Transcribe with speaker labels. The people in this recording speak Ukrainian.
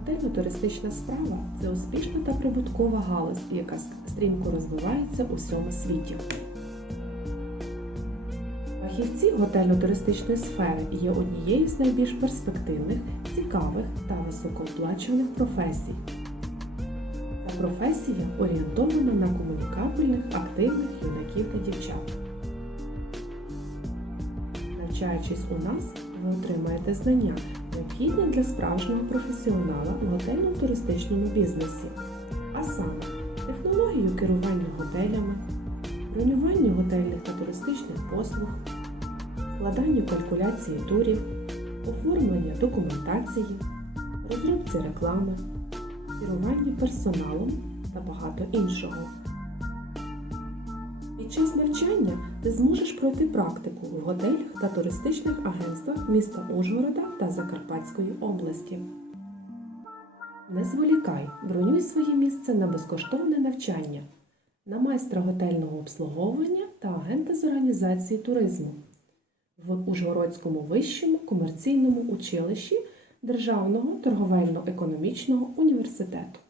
Speaker 1: Готельно-туристична справа це успішна та прибуткова галузь, яка стрімко розвивається у всьому світі. Фахівці готельно-туристичної сфери є однією з найбільш перспективних, цікавих та високооплачуваних професій. Ця професія орієнтована на комунікабельних, активних юнаків та дівчат. Навчаючись у нас, ви отримаєте знання, необхідні для справжнього професіонала в готельно-туристичному бізнесі, а саме технологію керування готелями, бронювання готельних та туристичних послуг, складанню калькуляції турів, оформлення документації, розробці реклами, керування персоналом та багато іншого. Під час навчання ти зможеш пройти практику в готелях та туристичних агентствах міста Ужгорода та Закарпатської області. Не зволікай, бронюй своє місце на безкоштовне навчання на майстра готельного обслуговування та агента з організації туризму в Ужгородському вищому комерційному училищі Державного торговельно-економічного університету.